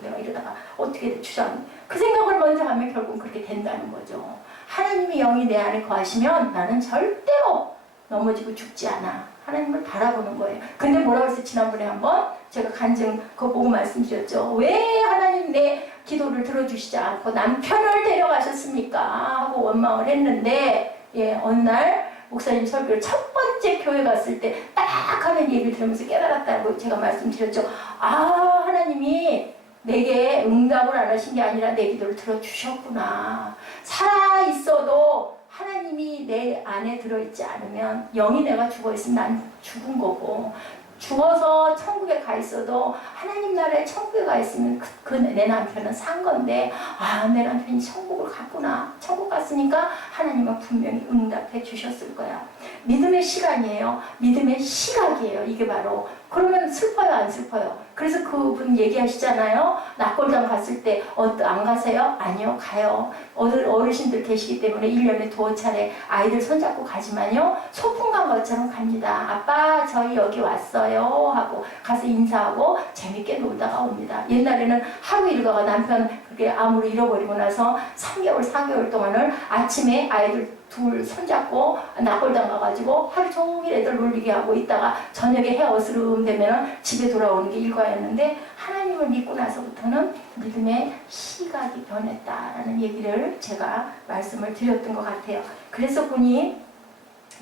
내가 이러다가 어떻게 주저앉 그 생각을 먼저 하면 결국 그렇게 된다는 거죠. 하나님의 영이 내 안에 거하시면 나는 절대로 넘어지고 죽지 않아. 하나님을 바라보는 거예요. 근데 뭐라고 했어요? 지난번에 한번 제가 간증 그거 보고 말씀드렸죠. 왜 하나님 내 기도를 들어주시지 않고 남편을 데려가셨습니까? 하고 원망을 했는데 어느 날 목사님 설교를 첫 번째 교회 갔을 때 딱 하는 얘기를 들으면서 깨달았다고 제가 말씀드렸죠. 하나님이 내게 응답을 안 하신 게 아니라 내 기도를 들어주셨구나. 살아있어도 하나님이 내 안에 들어있지 않으면 영이 내가 죽어있으면 난 죽은 거고 죽어서 천국에 가 있어도 하나님 나라에 천국에 가 있으면 내 남편은 산 건데 내 남편이 천국을 갔구나. 천국 갔으니까 하나님은 분명히 응답해 주셨을 거야. 믿음의 시간이에요. 믿음의 시각이에요. 이게 바로. 그러면 슬퍼요 안 슬퍼요? 그래서 그분 얘기하시잖아요. 낙골당 갔을 때 안 가세요? 아니요 가요. 어르신들 계시기 때문에 1년에 2차례 아이들 손잡고 가지만요 소풍 간 것처럼 갑니다. 아빠 저희 여기 왔어요 하고 가서 인사하고 재밌게 놀다가 옵니다. 옛날에는 하루 일과가 남편 그게 암으로 잃어버리고 나서 3개월 4개월 동안을 아침에 아이들 둘 손잡고 낙골당 가가지고 하루 종일 애들 놀리게 하고 있다가 저녁에 해 어스름 되면 집에 돌아오는 게 일과였는데 하나님을 믿고 나서부터는 믿음의 시각이 변했다라는 얘기를 제가 말씀을 드렸던 것 같아요. 그래서 보니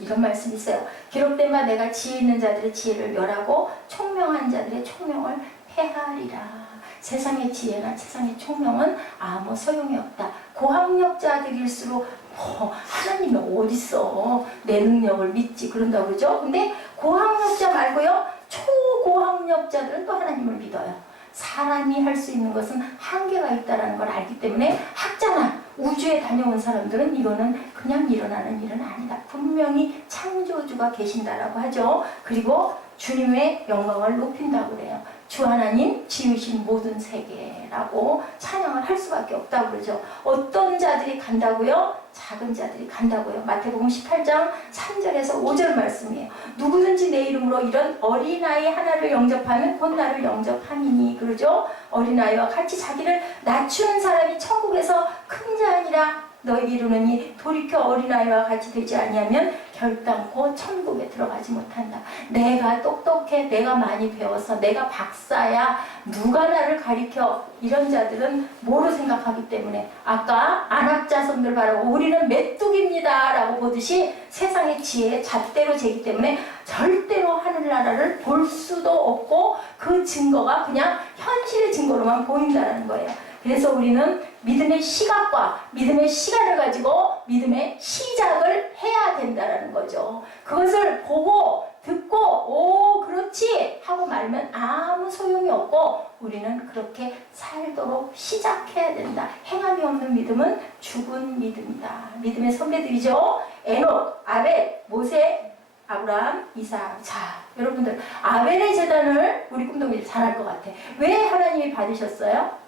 이런 말씀이 있어요. 기록된 바 내가 지혜 있는 자들의 지혜를 멸하고 총명한 자들의 총명을 폐하리라. 세상의 지혜나 세상의 총명은 아무 소용이 없다. 고학력자들일수록 하나님이 어딨어. 내 능력을 믿지 그런다고 그러죠. 근데 고학력자 말고요. 초고학력자들은 또 하나님을 믿어요. 사람이 할 수 있는 것은 한계가 있다는 걸 알기 때문에 학자나 우주에 다녀온 사람들은 이거는 그냥 일어나는 일은 아니다. 분명히 창조주가 계신다라고 하죠. 그리고 주님의 영광을 높인다고 그래요. 주 하나님 지으신 모든 세계라고 찬양을 할 수밖에 없다고 그러죠. 어떤 자들이 간다고요? 작은 자들이 간다고요. 마태복음 18장 3절에서 5절 말씀이에요. 누구든지 내 이름으로 이런 어린아이 하나를 영접하면 곧 나를 영접함이니 그러죠. 어린아이와 같이 자기를 낮추는 사람이 천국에서 큰 자 아니라 너에게 이르노니 돌이켜 어린아이와 같이 되지 아니하면 결단코 천국에 들어가지 못한다. 내가 똑똑해, 내가 많이 배워서 내가 박사야, 누가 나를 가리켜. 이런 자들은 뭐로 생각하기 때문에 아까 안악자손들 바라고 우리는 메뚜기입니다 라고 보듯이 세상의 지혜에 잣대로 재기 때문에 절대로 하늘나라를 볼 수도 없고 그 증거가 그냥 현실의 증거로만 보인다는 거예요. 그래서 우리는 믿음의 시각과 믿음의 시간을 가지고 믿음의 시작을 해야 된다는 거죠. 그것을 보고 듣고 그렇지 하고 말면 아무 소용이 없고 우리는 그렇게 살도록 시작해야 된다. 행함이 없는 믿음은 죽은 믿음이다. 믿음의 선배들이죠. 에녹, 아벨, 모세, 아브라함, 이삭. 자, 여러분들 아벨의 재단을 우리 꿈동이들 잘할 것 같아. 왜 하나님이 받으셨어요?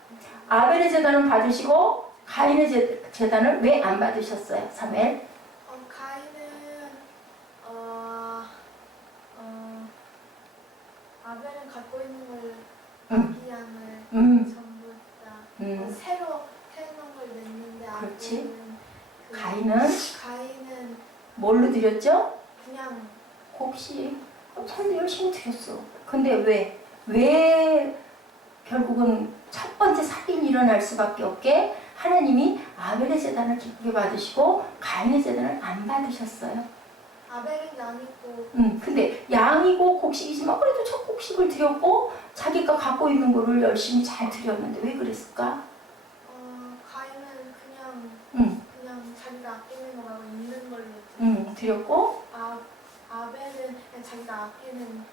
아벨의 재단은 받으시고 가인의 재단을 왜 안 받으셨어요? 사무엘? 가인은 아벨은 갖고 있는 걸 아기양을 전부 다 새로 태어난 걸 냈는데 그렇지. 아벨은 가인은 뭘로 드렸죠? 그냥 곡식. 선도 열심히 드렸어. 근데 왜 결국은 첫 번째 살인이 일어날 수밖에 없게 하나님이 아벨의 제단을 기쁘게 받으시고 가인의 제단을 안 받으셨어요. 아벨은 양이고 근데 양이고 곡식이지만 그래도 첫 곡식을 드렸고 자기가 갖고 있는 거를 열심히 잘 드렸는데 왜 그랬을까? 가인은 그냥 자기가 아끼는 거라고 있는 걸로 드렸고 아벨은 그냥 자기가 아끼는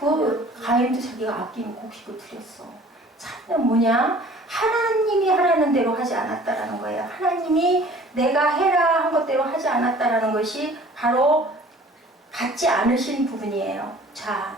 그 가인도 자기가 아끼는 곡식을 드렸어. 차는 뭐냐? 하나님이 하라는 대로 하지 않았다라는 거예요. 하나님이 내가 해라 한 것대로 하지 않았다라는 것이 바로 받지 않으신 부분이에요. 자,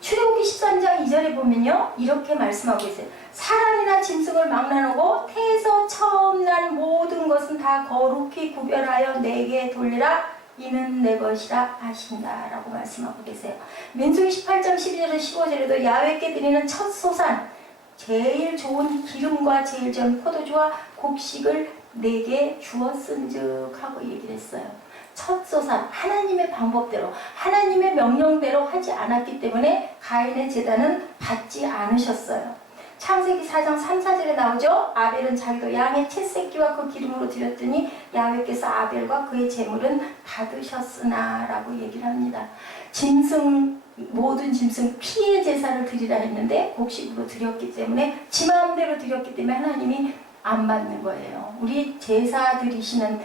출애굽기 13장 2절에 보면요, 이렇게 말씀하고 있어요. 사람이나 짐승을 막 나누고 태에서 처음 난 모든 것은 다 거룩히 구별하여 내게 돌리라. 이는 내 것이라 하신다라고 말씀하고 계세요. 민수기 18장 12절에 15절에도 야훼께 드리는 첫 소산, 제일 좋은 기름과 제일 좋은 포도주와 곡식을 내게 주었은즉 하고 얘기를 했어요. 첫 소산, 하나님의 방법대로 하나님의 명령대로 하지 않았기 때문에 가인의 제단은 받지 않으셨어요. 창세기 4장 3, 4절에 나오죠. 아벨은 자기도 양의 채새끼와 그 기름으로 드렸더니 야훼께서 아벨과 그의 제물은 받으셨으나 라고 얘기를 합니다. 모든 짐승 피의 제사를 드리라 했는데 곡식으로 드렸기 때문에 지 마음대로 드렸기 때문에 하나님이 안 받는 거예요. 우리 제사 드리시는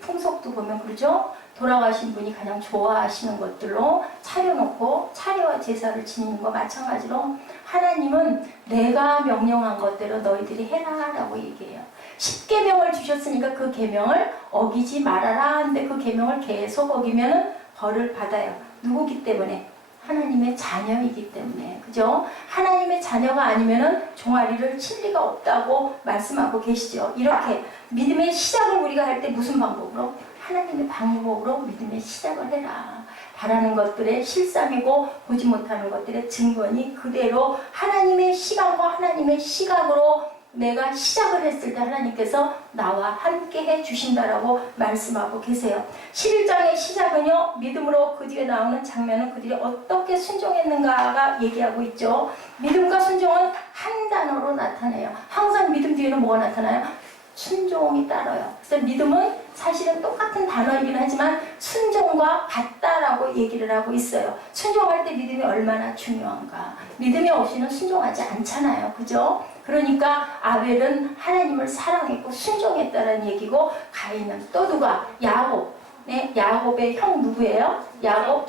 풍속도 보면 그러죠. 돌아가신 분이 가장 좋아하시는 것들로 차려놓고 차례와 제사를 지니는 거 마찬가지로 하나님은 내가 명령한 것대로 너희들이 해라 라고 얘기해요. 10계명을 주셨으니까 그 계명을 어기지 말아라 하는데 그 계명을 계속 어기면 벌을 받아요. 누구기 때문에? 하나님의 자녀이기 때문에. 그죠? 하나님의 자녀가 아니면은 종아리를 칠 리가 없다고 말씀하고 계시죠. 이렇게 믿음의 시작을 우리가 할 때 무슨 방법으로? 하나님의 방법으로 믿음의 시작을 해라. 바라는 것들의 실상이고 보지 못하는 것들의 증거니 그대로 하나님의 시간과 하나님의 시각으로 내가 시작을 했을 때 하나님께서 나와 함께 해주신다라고 말씀하고 계세요. 11장의 시작은요, 믿음으로 그 뒤에 나오는 장면은 그들이 어떻게 순종했는가가 얘기하고 있죠. 믿음과 순종은 한 단어로 나타나요. 항상 믿음 뒤에는 뭐가 나타나요? 순종이 따라요. 그래서 믿음은 사실은 똑같은 단어이긴 하지만 순종과 같다라고 얘기를 하고 있어요. 순종할 때 믿음이 얼마나 중요한가. 믿음이 없이는 순종하지 않잖아요. 그죠? 그러니까 아벨은 하나님을 사랑했고 순종했다는 얘기고 가인은 또 누가? 야곱. 네, 야곱의 형 누구예요? 야곱,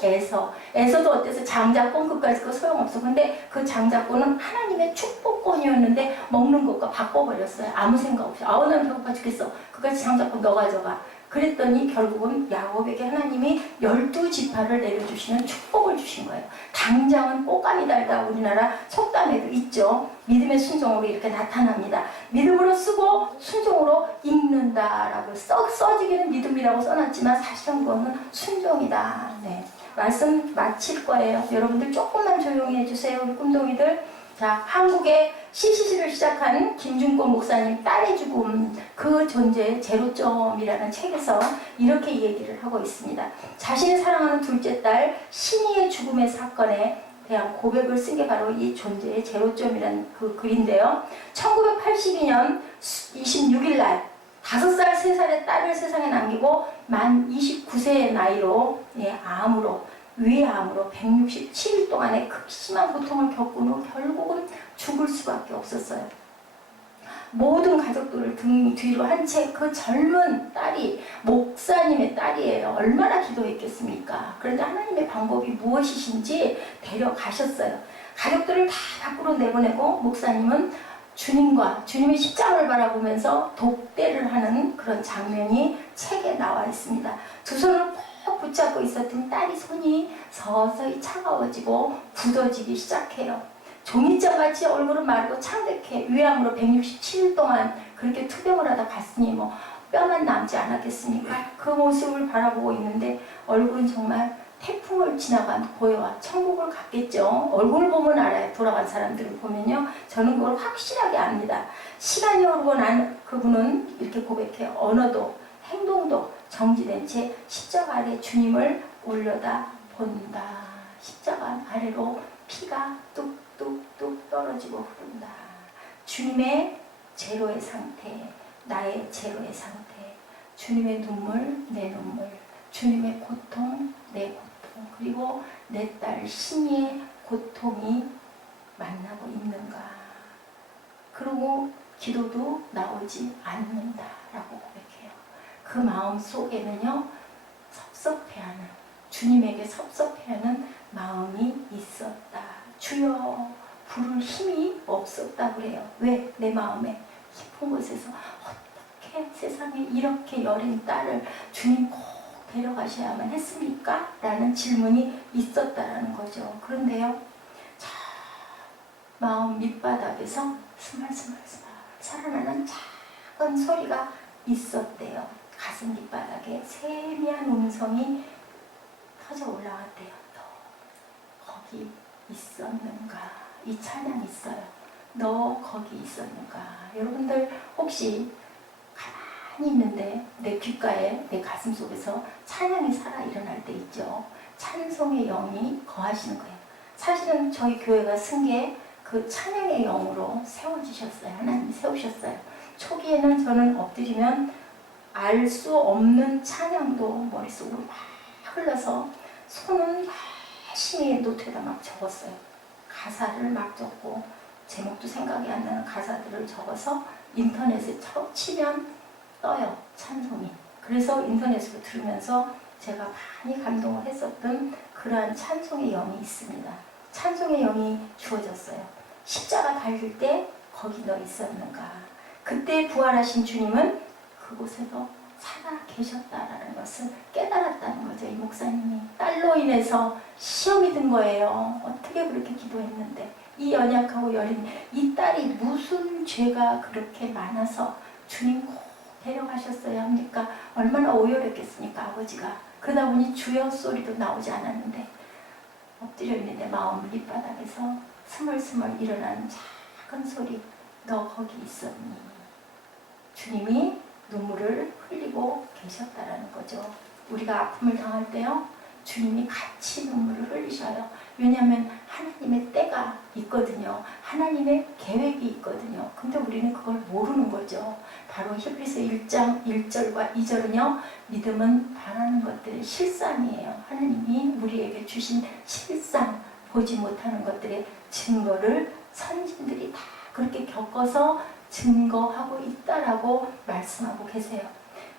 에서도 어때서 장자권 끝까지 그 소용없어. 근데 그 장자권은 하나님의 축복권이었는데 먹는 것과 바꿔버렸어요. 아무 생각 없이. 아우 난 배고파 죽겠어. 그까지 장자권 너 가져가. 그랬더니 결국은 야곱에게 하나님이 12지파를 내려주시는 축복을 주신 거예요. 당장은 꽃감이 달다 우리나라 속담에도 있죠. 믿음의 순종으로 이렇게 나타납니다. 믿음으로 쓰고 순종으로 읽는다라고 써지기는 믿음이라고 써놨지만 사실은 그거는 순종이다. 네. 말씀 마칠 거예요. 여러분들 조금만 조용히 해주세요. 우리 꿈동이들. 자, 한국의 CCC를 시작한 김준권 목사님 딸의 죽음, 그 존재의 제로점이라는 책에서 이렇게 얘기를 하고 있습니다. 자신이 사랑하는 둘째 딸 신이의 죽음의 사건에 대한 고백을 쓴 게 바로 이 존재의 제로점이라는 그 글인데요. 1982년 26일 날 5살, 3살의 딸을 세상에 남기고 만 29세의 나이로 위암으로 167일 동안의 극심한 고통을 겪은 후 결국은 죽을 수밖에 없었어요. 모든 가족들을 등 뒤로 한 채 그 젊은 딸이 목사님의 딸이에요. 얼마나 기도했겠습니까? 그런데 하나님의 방법이 무엇이신지 데려가셨어요. 가족들을 다 밖으로 내보내고 목사님은 주님의 십자가를 바라보면서 독대를 하는 그런 장면이 책에 나와 있습니다. 두 손을 꼭 붙잡고 있었던 딸이 손이 서서히 차가워지고 굳어지기 시작해요. 종이장같이 얼굴은 마르고 창백해. 위암으로 167일 동안 그렇게 투병을 하다 갔으니 뭐 뼈만 남지 않았겠습니까? 그 모습을 바라보고 있는데 얼굴은 정말 태풍을 지나간 고요와 천국을 갔겠죠. 얼굴을 보면 알아요. 돌아간 사람들을 보면요. 저는 그걸 확실하게 압니다. 시간이 흐르고 난 그분은 이렇게 고백해요. 언어도 행동도 정지된 채 십자가 아래 주님을 올려다 본다. 십자가 아래로 피가 뚝뚝뚝 떨어지고 흐른다. 주님의 제로의 상태, 나의 제로의 상태, 주님의 눈물, 내 눈물, 주님의 고통, 내 고통, 그리고 내 딸 신이의 고통이 만나고 있는가. 그리고 기도도 나오지 않는다라고 고백해요. 그 마음 속에는요, 섭섭해하는, 주님에게 섭섭해하는 마음이 있었다. 주여, 부를 힘이 없었다 그래요. 왜? 내 마음에 깊은 곳에서 어떻게 세상에 이렇게 여린 딸을 주님 꼭 데려가셔야만 했습니까? 라는 질문이 있었다라는 거죠. 그런데요, 자, 마음 밑바닥에서 스멀스멀스멀 살아나는 작은 소리가 있었대요. 가슴 밑바닥에 세미한 음성이 터져 올라왔대요. 너 거기 있었는가? 이 찬양이 있어요. 너 거기 있었는가? 여러분들 혹시 가만히 있는데 내 귓가에, 내 가슴 속에서 찬양이 살아 일어날 때 있죠. 찬송의 영이 거하시는 거예요. 사실은 저희 교회가 쓴 게 그 찬양의 영으로 세워주셨어요. 하나님이 세우셨어요. 초기에는 저는 엎드리면 알 수 없는 찬양도 머릿속으로 막 흘러서 손은 열심히 노트에다 막 적었어요. 가사를 막 적고 제목도 생각이 안 나는 가사들을 적어서 인터넷에 치면 떠요. 찬송이. 그래서 인터넷으로 들으면서 제가 많이 감동을 했었던 그러한 찬송의 영이 있습니다. 찬송의 영이 주어졌어요. 십자가 달릴 때 거기 너 있었는가. 그때 부활하신 주님은 그곳에서 살아 계셨다라는 것을 깨달았다는 거죠. 이 목사님이 딸로 인해서 시험이 든 거예요. 어떻게 그렇게 기도했는데 이 연약하고 여린 이 딸이 무슨 죄가 그렇게 많아서 주님 꼭 데려가셨어야 합니까? 얼마나 오열했겠습니까, 아버지가. 그러다 보니 주여 소리도 나오지 않았는데 엎드려 있는데 마음 밑바닥에서 스멀스멀 일어나는 작은 소리, 너 거기 있었니? 주님이 눈물을 흘리고 계셨다라는 거죠. 우리가 아픔을 당할 때요, 주님이 같이 눈물을 흘리셔요. 왜냐하면 하나님의 때가 있거든요. 하나님의 계획이 있거든요. 근데 우리는 그걸 모르는 거죠. 바로 히브리서 1장 1절과 2절은요, 믿음은 바라는 것들의 실상이에요. 하나님이 우리에게 주신 실상, 보지 못하는 것들의 증거를 선진들이 다 그렇게 겪어서 증거하고 있다라고 말씀하고 계세요.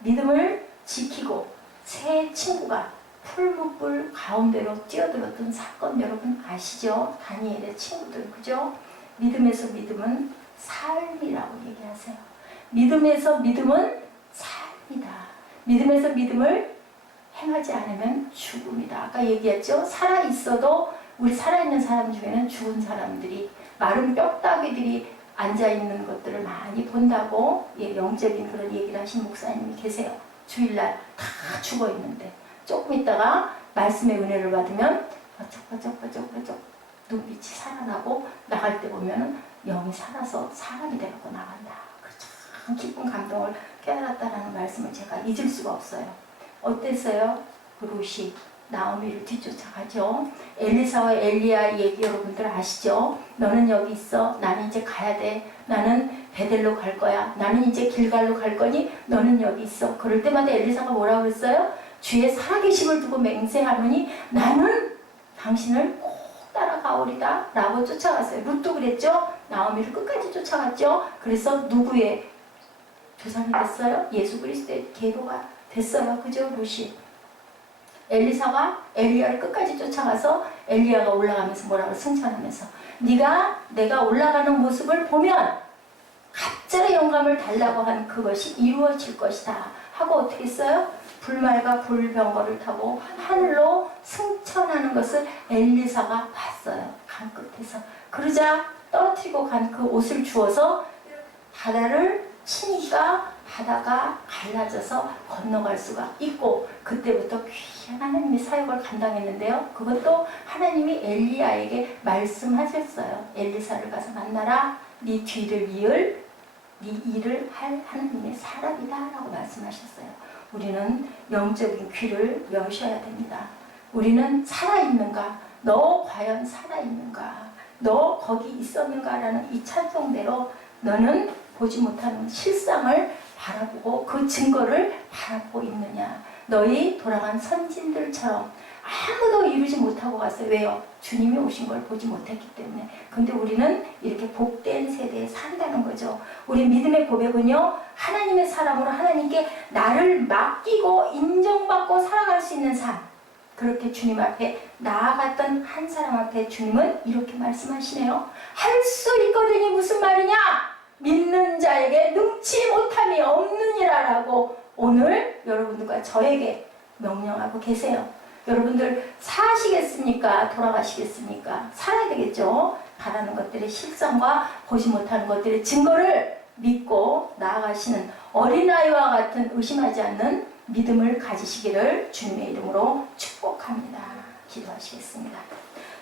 믿음을 지키고 새 친구가 풀무불 가운데로 뛰어들었던 사건 여러분 아시죠? 다니엘의 친구들, 그죠? 믿음에서 믿음은 삶이라고 얘기하세요. 믿음에서 믿음은 삶이다. 믿음에서 믿음을 행하지 않으면 죽음이다. 아까 얘기했죠? 살아있어도 우리 살아있는 사람 중에는 죽은 사람들이, 마른 뼈다귀들이 앉아있는 것들을 많이 본다고, 예, 영적인 그런 얘기를 하신 목사님이 계세요. 주일날 다 죽어있는데 조금 있다가 말씀의 은혜를 받으면 버쩍버쩍 눈빛이 살아나고 나갈 때 보면 영이 살아서 사람이 되고 나간다. 참 기쁜 감동을 깨달았다라는 말씀을 제가 잊을 수가 없어요. 어땠어요? 그 롯이 나오미를 뒤쫓아가죠. 엘리사와 엘리야 얘기 여러분들 아시죠? 너는 여기 있어. 나는 이제 가야 돼. 나는 베델로 갈 거야. 나는 이제 길갈로 갈 거니 너는 여기 있어. 그럴 때마다 엘리사가 뭐라고 했어요? 주의 살아계심을 두고 맹세하노니 나는 당신을 꼭 따라가오리다 라고 쫓아갔어요. 룻도 그랬죠? 나오미를 끝까지 쫓아갔죠? 그래서 누구의 조상이 됐어요? 예수 그리스도의 계로가 됐어요. 그죠? 룻이. 엘리사가 엘리야를 끝까지 쫓아가서 엘리야가 올라가면서 뭐라고 승천하면서 내가 올라가는 모습을 보면 갑절의 영감을 달라고 한 그것이 이루어질 것이다 하고 어떻게 했어요? 불말과 불병거를 타고 하늘로 승천하는 것을 엘리사가 봤어요. 강 끝에서. 그러자 떨어뜨리고 간 그 옷을 주워서 바다를 치니까 바다가 갈라져서 건너갈 수가 있고, 그때부터 귀한 하나님의 사역을 감당했는데요. 그것도 하나님이 엘리야에게 말씀하셨어요. 엘리사를 가서 만나라. 네 뒤를 이을, 네 일을 할 하나님의 사람이다 라고 말씀하셨어요. 우리는 영적인 귀를 여셔야 됩니다. 우리는 살아있는가? 너 과연 살아있는가? 너 거기 있었는가라는 이 찬송대로 너는 보지 못하는 실상을 바라보고 그 증거를 바라보고 있느냐? 너희 돌아간 선진들처럼 아무도 이루지 못하고 갔어요. 왜요? 주님이 오신 걸 보지 못했기 때문에. 근데 우리는 이렇게 복된 세대에 산다는 거죠. 우리 믿음의 고백은요, 하나님의 사람으로 하나님께 나를 맡기고 인정받고 살아갈 수 있는 삶. 그렇게 주님 앞에 나아갔던 한 사람 앞에 주님은 이렇게 말씀하시네요. 할 수 있거든이 무슨 말이냐? 믿는 자에게 능치 못함이 없느니라라고 오늘 여러분들과 저에게 명령하고 계세요. 여러분들 사시겠습니까? 돌아가시겠습니까? 살아야 되겠죠? 바라는 것들의 실상과 보지 못하는 것들의 증거를 믿고 나아가시는 어린아이와 같은 의심하지 않는 믿음을 가지시기를 주님의 이름으로 축복합니다. 기도하시겠습니다.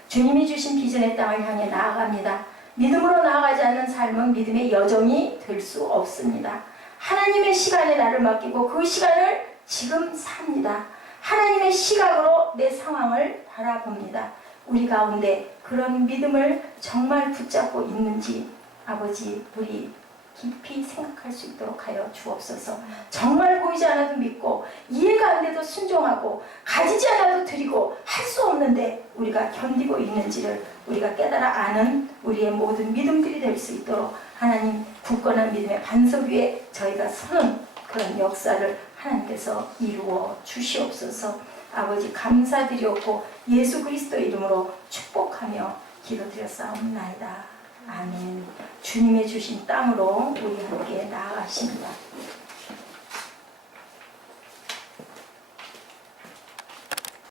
주님이 주신 비전의 땅을 향해 나아갑니다. 믿음으로 나아가지 않는 삶은 믿음의 여정이 될 수 없습니다. 하나님의 시간에 나를 맡기고 그 시간을 지금 삽니다. 하나님의 시각으로 내 상황을 바라봅니다. 우리 가운데 그런 믿음을 정말 붙잡고 있는지 아버지 우리 깊이 생각할 수 있도록 하여 주옵소서. 정말 보이지 않아도 믿고 이해가 안 돼도 순종하고 가지지 않아도 드리고 할 수 없는데 우리가 견디고 있는지를 우리가 깨달아 아는 우리의 모든 믿음들이 될 수 있도록 하나님 굳건한 믿음의 반석 위에 저희가 서는 그런 역사를 하나님께서 이루어 주시옵소서. 아버지 감사드리옵고 예수 그리스도 이름으로 축복하며 기도드렸사옵나이다. 아멘. 주님의 주신 땅으로 우리 함께 나아가십니다.